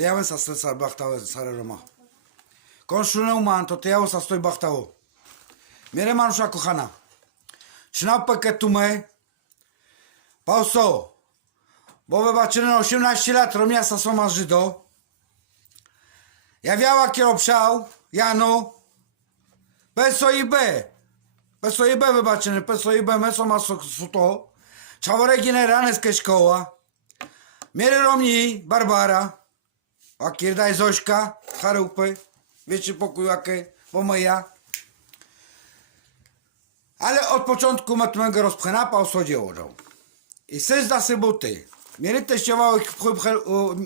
Sa bachtało sare Roma. Konszunę man, to te ja sa stoi bachtało. Mire manusza kochana. Trzynał pekę tumę. Pauso. Bo wybaczyny 18 lat romia sa soma Żydo. Ja wiała kieropszał, Jano. Peso i B. Peso i B wybaczyny, peso i B, meso ma so- suto. Czawore generalne szkoła. Mire romni, Barbara. A kierdaj Zośka, Charupy. Wiecie pokój jakie, moja. Ale od początku matmego rozpchana o sodzie ożał. I se zda se buty. Mieli teściowa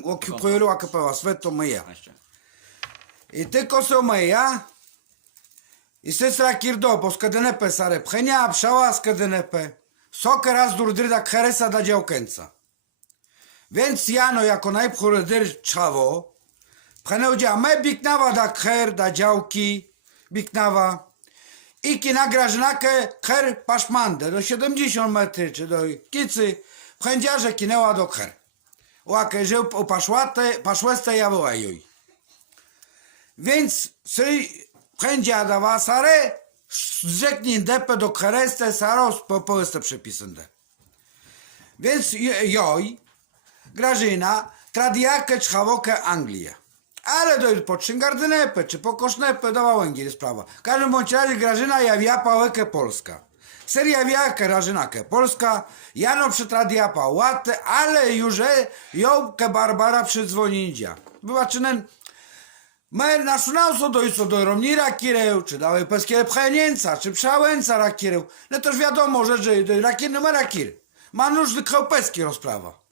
o kipojeru a kapała sveto moja. I tylko se moja. I se sra kirdo, bo skadenepe sare pchenia, pszała skadenepe. Soke raz durdryda kheresa da działkenca. Więc Jano jako najpchoreder czawo, pchanął dzia me biknawa da kher da działki, biknawa. I kina grażynakę kher paszmandę do 70 metry, czy do kicy, pchędziarze kinęła do kher. Łakę żył po paszłate, paszłeste jawoła jej. Więc sry pchędzia dawa sare, zrzeknij depę do khereste saros po poeste przepisende. Więc joj, Grażyna, tradiakę czchawokę Anglię. Ale do po Trzyngardynepe, czy po Kosznepę dawała Angiel sprawa. W każdym bądź razie Grażyna jawia pałekę Polska. Seria wiakę Grażynakę Polska, Jano przetradiapa łatę, ale już ją Barbara przydzwoniędzia. Była czynen My naszunauso dojso do Romnira kireł, czy dałej peskiere pchenięca, czy pszałęca rakireł. No toż wiadomo, że, że rakir nie ma rakir. Ma nóż tylko rozprawa.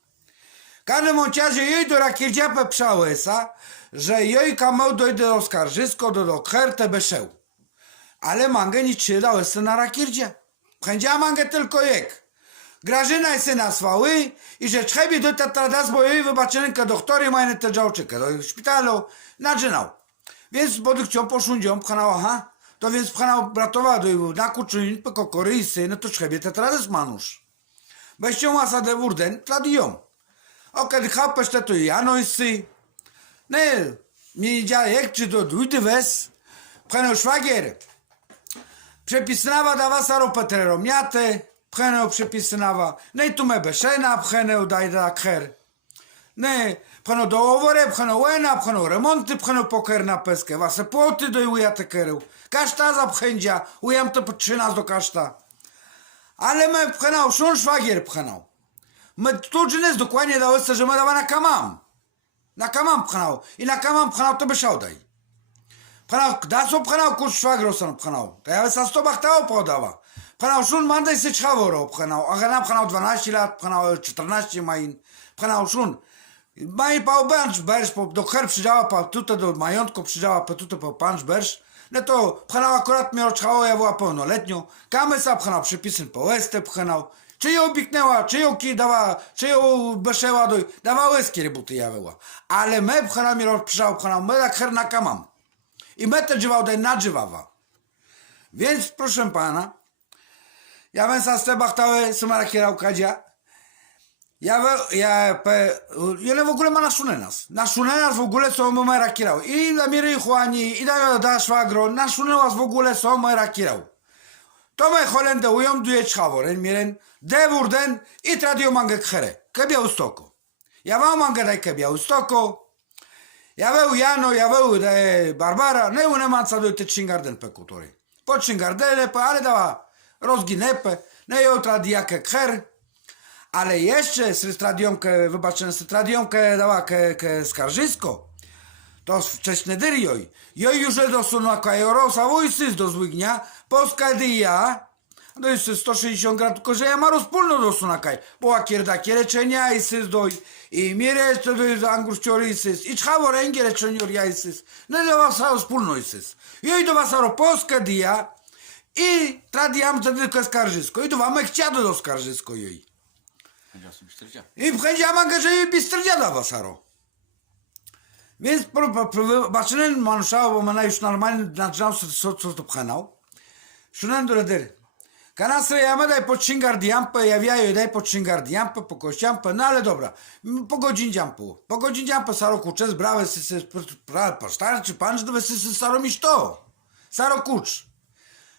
Każdy mąciarze jej do rakiedziapę pszałesa, że jej kamał dojdzie do skarżysko, do do kerte beszeł. Ale mangę nic czy dał se na rakirdzie. Chędzia mangę tylko jek. Grażyna jest na swały i że trzeba do tatradas, bo jej wybaczynkę doktory mają te działczykę do szpitalu naczynał. Więc bo chciał poszundzią, pchanał, aha, to więc pchanał bratowa do na kuczyn, pekokory i syn, no to trzeba te tradas manusz. Beścią masa de wurden, tradią. O kiedy chapesz te to jano i sy. Ne, mi dziadek czy do dujdy wes. Pchanął szwagier. Przepisnawa dawa saro petrero miate. Pchanął przepisnawa. Ne tu me beszena pchanął daj da kher. Ne, pchanął do owore, pchanął łena, pchanął remonty, pchanął poker na peskę. Wase płoty do uja te kereł. Kaszta zapchędzia. Ujam to po 13 do kaszta. Ale me pchanął, szun szwagier pchanął. My tu dżines dokładnie dało se, że my dawa na kamam. Na kamam pchanął. I na kamam pchanął to by szałdaj. Pchanął, daso pchanął, kurz szwagrosan pchanął. To ja sa sto bachtało podawa. Pchanął szun mandaj se czchaworo pchanął. A gana pchanął 12 lat, pchanął 14 main. Pchanął szun. Maj pa banch bersz, po do her przydziała pa tutaj do majątku przydziała pa tutaj po punch bersz. No to pchanął akurat miał czchało, ja była pełnoletnią. Kamesa pchanął przepisy po łestę pchanął. Czy ją biknęła, czy ją kidała, czy ją beszęła do... Dawały skiery buty jaweła. Ale me pchana mi rozprzał, pchana me tak her na kamam. I me te dziewał daj nadżywawa. Więc proszę pana, ja bym sa z te bachtały sumara kierałkadzia. Ja, we, ja, pe, ile w ogóle ma naszune nas? Naszune nas w ogóle są mera kirał. I na miry chłani, i da szwagro, naszune nas w ogóle są mera kirał. Ują duje czchavoren, miren, devurden i tradio mangę khere. Ke Białystoko. Ja wam mangę daj ke Białystoko. Ja weł Jano, ja weł de Barbara, ne une manca do te Chingarden pe kutory. Po Chingardele pe, ale dała rozginepe, ne ją tradiakę kher. Ale jeszcze z tradionkę, wybaczę, z tradionkę dała ke, ke skarżysko. To wcześniej dyrioj. Joj już do sunaka wojsy do złygnia, Polska dyja, to jest 160 gram, tylko że ja ma rozpólno do sunakaj. Bo akierda kiereczenia i sys doj, i mire to do jest angurciory i i czchawo ręgie reczenior ja i sys. No do was rozpólno i sys. Joj do was dyja, i tradiam wtedy tylko skarżysko, i do wam chciado do skarżysko jej. Będzie 40. I wchędzia mangę, że jej bistrdziada wasaro. Więc pro, pro, pro, baczynen manusza, bo mana już normalnie naczynał, co, to pchanął. Do reder. Canastre jamy daj pod cingardiampę, jawiają daj pod cingardiampę, po kościampę, no ale dobra. M, Po godzin dziampu. Po godzin dziampu saro kuczes, brawe sy sy pra pasztar, czy pan, że sy sy saro miś to. Saro kucz.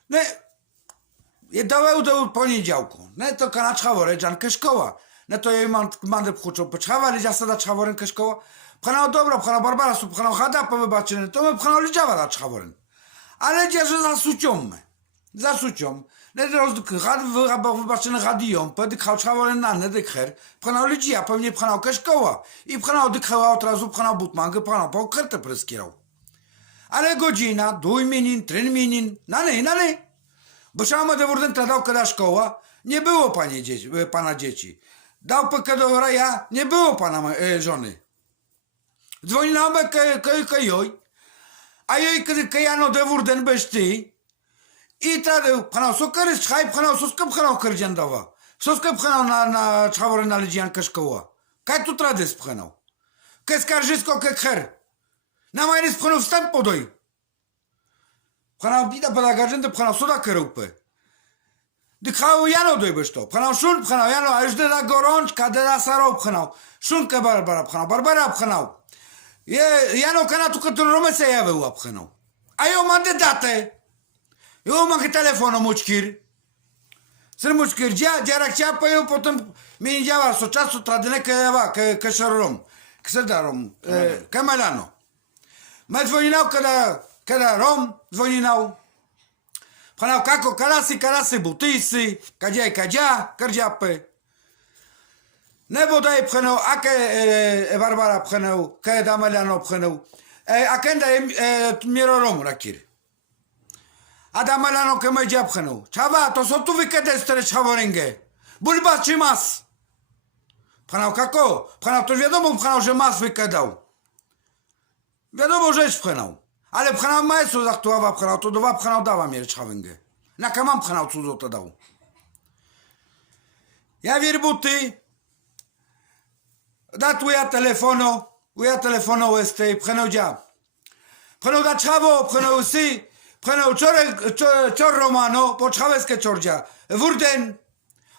No, je dołeł do poniedziałku. No to kana czchawore, dżankę szkoła. No to jej man, mandę pchuczą, poczchawa, lidzia sada czchaworenkę szkoła. Pchana dobra, pchana Barbara, su pchana chada, po wybaczyny, to my pchana lidziawa da czchaworen. Ale dzierży za sucią me. Za sucią. Ne roz chad wybaczyny chadiją, pedy chał czchaworen na ne dykher. Pchana lidzia, pewnie pchana szkoła. I pchana odykheła od razu, pchana butmangę, pchana po kertę preskierał. Ale godzina, dwój minin, tryn minin, na nej, na nej. Bo szama do wurdenta dał kada szkoła, nie było panie dzieci, e, pana dzieci. Dał pekę do raja, nie było pana e, żony. Dzwoni na me ke joj. A joj kiedy ke jano de wurden bez ty. I tady pana sokary schaj, pana soska pana krdziandowa. Soska pana na, na czavory na lidziankę szkoła. Kaj tu tradis pchanał? Ke skarżysko ke kher. Na majny spchanął wstęp podoj. Pchana bida pedagarzyn, pchana soda kerupy. Dykhało jano dojbysz to. Pchanał szun, pchanał jano, a już da gorączka, da saro pchanał. Szunkę Barbara pchanał, Barbara pchanał. Je, jano kana tu katun rome se jave u pchanał. A jo mande Jo mam telefono mučkir. Sr mučkir, dzia, dziara chciała pojął, potem mi nie działa, so czasu tradyne kewa, ke, ke szarom, ke sedarom, e, ke melano. Me dzwoninał, kada, kada rom dzwoninał. Pchanał kako, karasy, karasy, butysy, kadzia, kadzia, kardziapy. Nebo daj pchanął, ake e, e, Barbara pchanął, ke damelano pchanął. E, akenda e, e, miero rom rakir. Adamalano que me japchanu. Chava, to są tu wykedy stere chavorenge. Bulba czy mas? Pchanał kako? Pchanał, to wiadomo pchanał, że mas wykadał. Wiadomo, że pchanał. Ale pchanał maestro zaktuawa pchanał, to dwa pchanał dawa mnie chavenge. Na kamam pchanał cudzo to dał. Ja wierbuty. Da tu ja telefono. Ja telefono este pchanał dzia. Pchanał da chavo, pchanał si. Pchanał czorek, czor, romano, po czchaweskę czordzia. Wurden.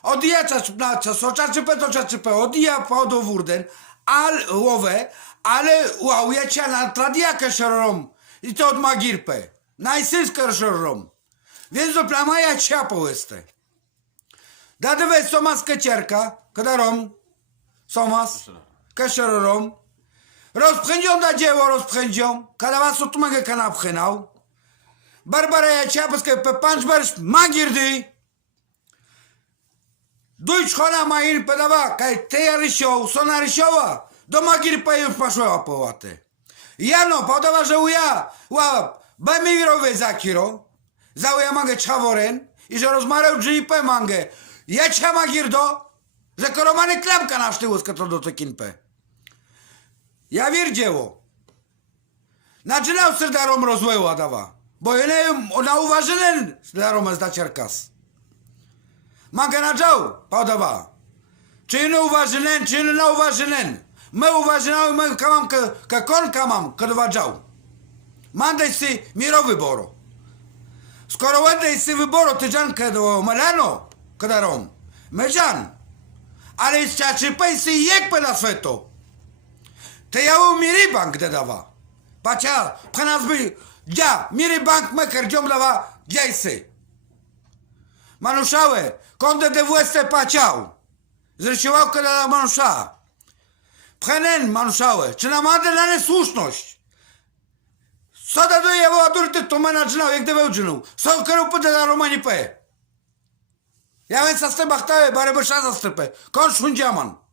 Odija czas na czas, o czaczypę to czaczypę, odija po do wurden, al łowę, ale łałja cię na tradiakę szerom. I to od magirpę. Najsyskę szerom. Więc do plama ja ciapo jeste. Dade weź somas kecierka, kada rom, somas, keszerorom. Rozpędzią da dzieło, rozpędzią. Kada was tu mogę chenał. Barbara ja ciapo skę pe panczberz magirdy. Duj chona main pedava, kaj te ja rysioł, sona rysioła. Do magirpa już poszła połatę. Jano, podawa, że uja, ła, baj mi wirowe za kiro. Za uja mangę czavoren i że rozmawiał GP mangę. Ja cia magirdo, że koromany klamka na sztyło to do tekinpę. Ja wierdzieło. Naczynał se darom rozłeła dawa. Bo ja nie, ona uważylen darom zdać arkas. Mangę na dżał, podawa. Czy nie uważylen, czy nie uważylen. My uważynały, my kamam, ka, ka kon kamam, kadwa dżał. Mandaj si mirowy boro. Skoro ładnej si wyboro ty dżankę do Melano, kada rom. Meżan. Ale jest czaczy pejsy jak na sveto. Te jało miri de ja, miri bank meker dziom dawa, dziejsy. Manuszałe, konde de vueste paciał. Zresztą kada manusza. Pchenen manuszałe, czy na niesłuszność? Co da do jego autorytetu menadżynał, jak gdyby uczynął? Co kieruł po na Romanie P? Ja więc za stępach tałe, bare by za stępę. Kon szundziaman.